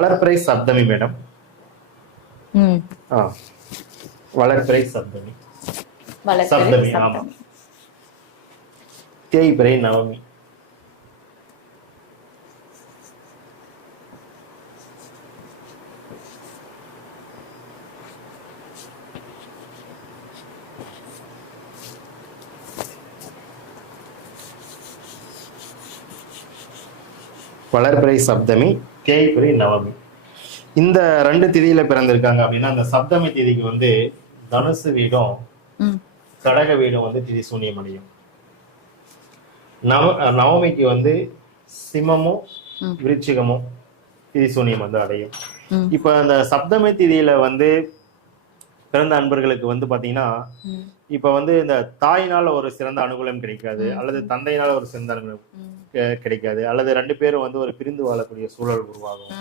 வளர்பிறை சப்தமி மேடம். வளர்பிறை சப்தமி. சப்தமி ஆமா. தேய்பிறை நவமி. வளர்பிறை சப்தமி, தேய்பிறை நவமி. இந்த 2 திதியில பிறந்திருக்காங்க அப்படின்னா அந்த சப்தமி திதிக்கு வந்து தனுசு வீடும் கடக வீடும் வந்து திதி சூன்யம் அடையும். நவமிக்கு வந்து சிம்மமும் விருச்சிகமும் திதி சூன்யம் வந்து அடையும். இப்ப அந்த சப்தமி திதியில வந்து பிறந்த அன்பர்களுக்கு வந்து பாத்தீங்கன்னா இப்ப வந்து இந்த தாயினால ஒரு சிறந்த அனுகூலம் கிடைக்காது, அல்லது தந்தையினால ஒரு சிறந்த அனுகூலம் கிடைக்காது, அல்லது 2 பேரும் வந்து ஒரு பிரிந்து வாழக்கூடிய சூழல் உருவாகும்.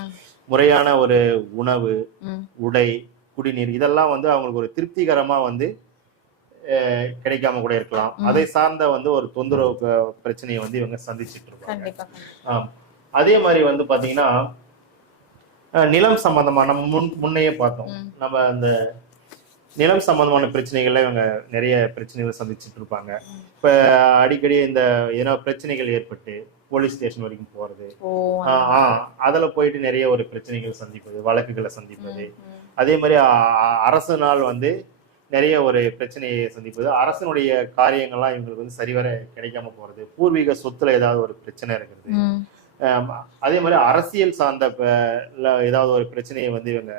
முறையான ஒரு உணவு, உடை, குடிநீர் இதெல்லாம் வந்து அவங்களுக்கு ஒரு திருப்திகரமா வந்து கிடைக்காம கூட இருக்கலாம். அதை சார்ந்த வந்து ஒரு தொந்தரவு பிரச்சனையை வந்து இவங்க சந்திச்சுட்டு இருப்பாங்க. அதே மாதிரி வந்து பாத்தீங்கன்னா நிலம் சம்பந்தமா நம்ம முன்னையே பார்த்தோம், நம்ம அந்த நிலம் சம்பந்தமான பிரச்சனைகள்ல இவங்க நிறைய பிரச்சனைகளை சந்திச்சுட்டு இருப்பாங்க. இப்ப அடிக்கடி இந்த ஏன்னா பிரச்சனைகள் ஏற்பட்டு போலீஸ் ஸ்டேஷன் வரைக்கும் போறது, அதுல போயிட்டு நிறைய ஒரு பிரச்சனைகள் சந்திப்பது, வழக்குகளை சந்திப்பது. அதே மாதிரி அரசு நாள் வந்து நிறைய ஒரு பிரச்சனையை சந்திப்பது, அரசனுடைய காரியங்கள்லாம் இவங்களுக்கு வந்து சரிவர கிடைக்காம போறது, பூர்வீக சொத்துல ஏதாவது ஒரு பிரச்சனை இருக்கிறது, அதே மாதிரி அரசியல் சார்ந்த ஏதாவது ஒரு பிரச்சனையை வந்து இவங்க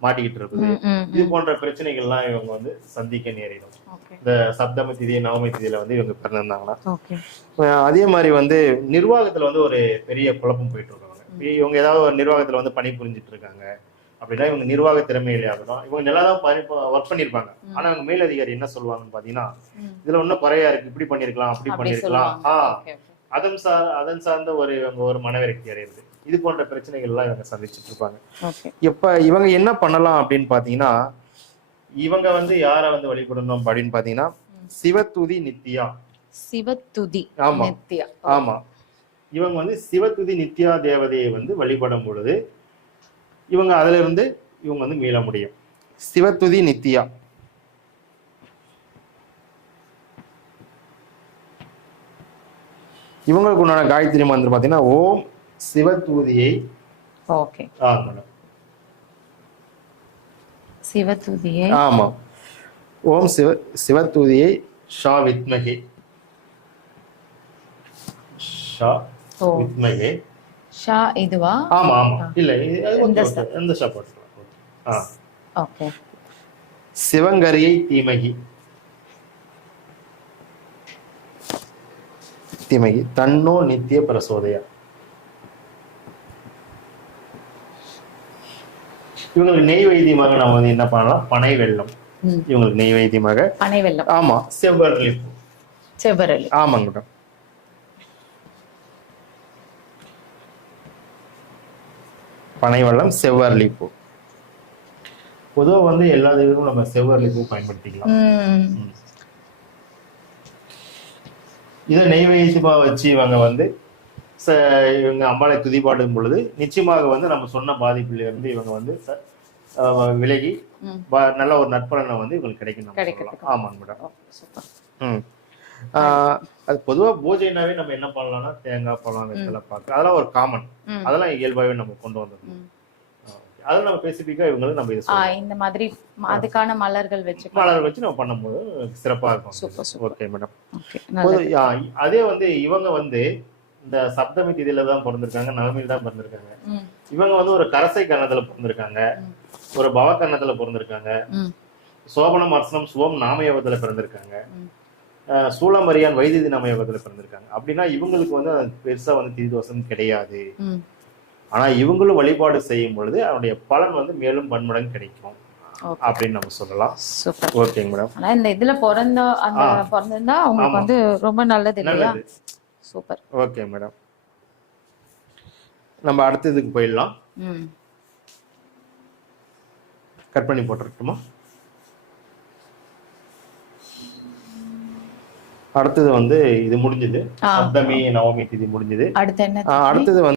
மாட்டிக்கிட்டு இருக்குது. இது போன்ற பிரச்சனைகள்லாம் இவங்க வந்து சந்திக்க நேரிடும் இந்த சப்தமி திதி நவமி திதியில வந்து இவங்க பிறந்திருந்தாங்கன்னா. அதே மாதிரி வந்து நிர்வாகத்துல வந்து ஒரு பெரிய குழப்பம் போயிட்டு இருக்காங்க. இவங்க ஏதாவது ஒரு நிர்வாகத்துல வந்து பணி புரிஞ்சிட்டு இருக்காங்க அப்படின்னா இவங்க நிர்வாக திறமையிலே ஆகணும், இவங்க நல்லாதான் ஒர்க் பண்ணிருப்பாங்க. ஆனா அவங்க மேலதிகாரி என்ன சொல்லுவாங்கன்னு பாத்தீங்கன்னா இதுல ஒன்னும் குறையா இருக்கு, இப்படி பண்ணிருக்கலாம் அப்படி பண்ணிருக்கலாம், அதன் சார்ந்த ஒரு மனவிரக்தி அடையுது. இது போன்ற பிரச்சனைகள் எல்லாம் இவங்க சந்திச்சுட்டு இருப்பாங்க. இப்ப இவங்க என்ன பண்ணலாம் அப்படின்னு பாத்தீங்கன்னா இவங்க வந்து யார வந்து வழிபடணும் அப்படின்னு பாத்தீங்கன்னா சிவத்துதி நித்யா. சிவத்துதி நித்யா. ஆமா, இவங்க வந்து சிவத்துதி நித்யா தேவதையை வந்து வழிபடும் பொழுது இவங்க அதுல இருந்து இவங்க வந்து மீள முடியும். சிவத்துதி நித்யா. இவங்களுக்கு உண்டான காயத்ரி மந்திரம் பாத்தீங்கன்னா ஓம் சிவதூதியை. ஓகே, சிவதூதியை. ஆமா, ஓம் சிவதூதியை ஷா வித்மகே. ஷா வித்மகே. ஷா இதுவா? ஆமா ஆமா, இல்ல இந்த ஷா போட்டுக்கலாம். ஓகே. சிவங்கரியை தீமகி. தீமகி தன்னோ நித்திய பிரசோதயா. இவங்களுக்கு நெய்வேத்தியமாக நம்ம வந்து என்ன பண்ணலாம், பனை வெல்லம். இவங்களுக்கு நெய்வேத்தியமாக பனை வெல்லம். ஆமா, செவ்வரளி பூ. செவ்வரளி. ஆமாங்க மேடம். பனை வெல்லம், செவ்வரளி பூ. பொதுவா வந்து எல்லா இதுக்கும் நம்ம செவ்வரளி பூ பயன்படுத்திக்கலாம். இதை நெய்வேத்தியமா வச்சு இவங்க வந்து இவங்க அம்பாளை துதிப்பாடும் பொழுது நிச்சயமாக வந்து நம்ம சொன்ன பாதிப்புல இருந்து இவங்க வந்து விலகி நல்ல ஒரு நற்பலனை வந்து இவங்களுக்கு கிடைக்கும். ஆமாங்க மேடம். அது பொதுவா பூஜைனாவே நம்ம என்ன பண்ணலாம்னா தேங்காய் பழம் வெத்தலை பாக்கு அதெல்லாம் ஒரு காமன், அதெல்லாம் இயல்பாவே நம்ம கொண்டு வந்தோம். அது நம்ம ஸ்பெசிபிக்கா இவங்களுக்கு நம்ம இந்த மாதிரி அதுக்கான மலர்கள் வச்சு நம்ம பண்ணும்போது சிறப்பா இருக்கும். Okay madam. அதே வந்து இவங்க வந்து இந்த சப்தமி திதியில தான் பிறந்திருக்காங்க, நவமியில தான் பிறந்திருக்காங்க. இவங்க வந்து ஒரு கரசை கர்ணத்துல பிறந்திருக்காங்க, ஒரு பவ கர்ணத்துல பிறந்திருக்காங்க, சோபனம் அர்சனம் சுவம் நாமயோகத்துல பிறந்திருக்காங்க, சூளமரியான் வைத்திய நாமயோகத்துல பிறந்திருக்காங்க. அப்படின்னா இவங்களுக்கு வந்து பெருசா வந்து திதி தோஷம் கிடையாது. ஆனா இவங்களும் வழிபாடு செய்யும் பொழுது அவருடைய பலன் வந்து மேலும் பன்மடங்கு கிடைக்கும் அப்படின்னு நம்ம சொல்லலாம். ஓகேங்க மேடம். ஆனா இந்த இதுல பிறந்திருந்தா அவங்களுக்கு வந்து ரொம்ப நல்லது இல்லையா? சூப்பர். ஓகே மேடம், நம்ம அடுத்ததுக்கு போயிடலாம். கட் பண்ணி போட்டுருக்குமா? அடுத்தது வந்து இது முடிஞ்சது, சப்தமி நவமி திதி முடிஞ்சது. அடுத்தது வந்து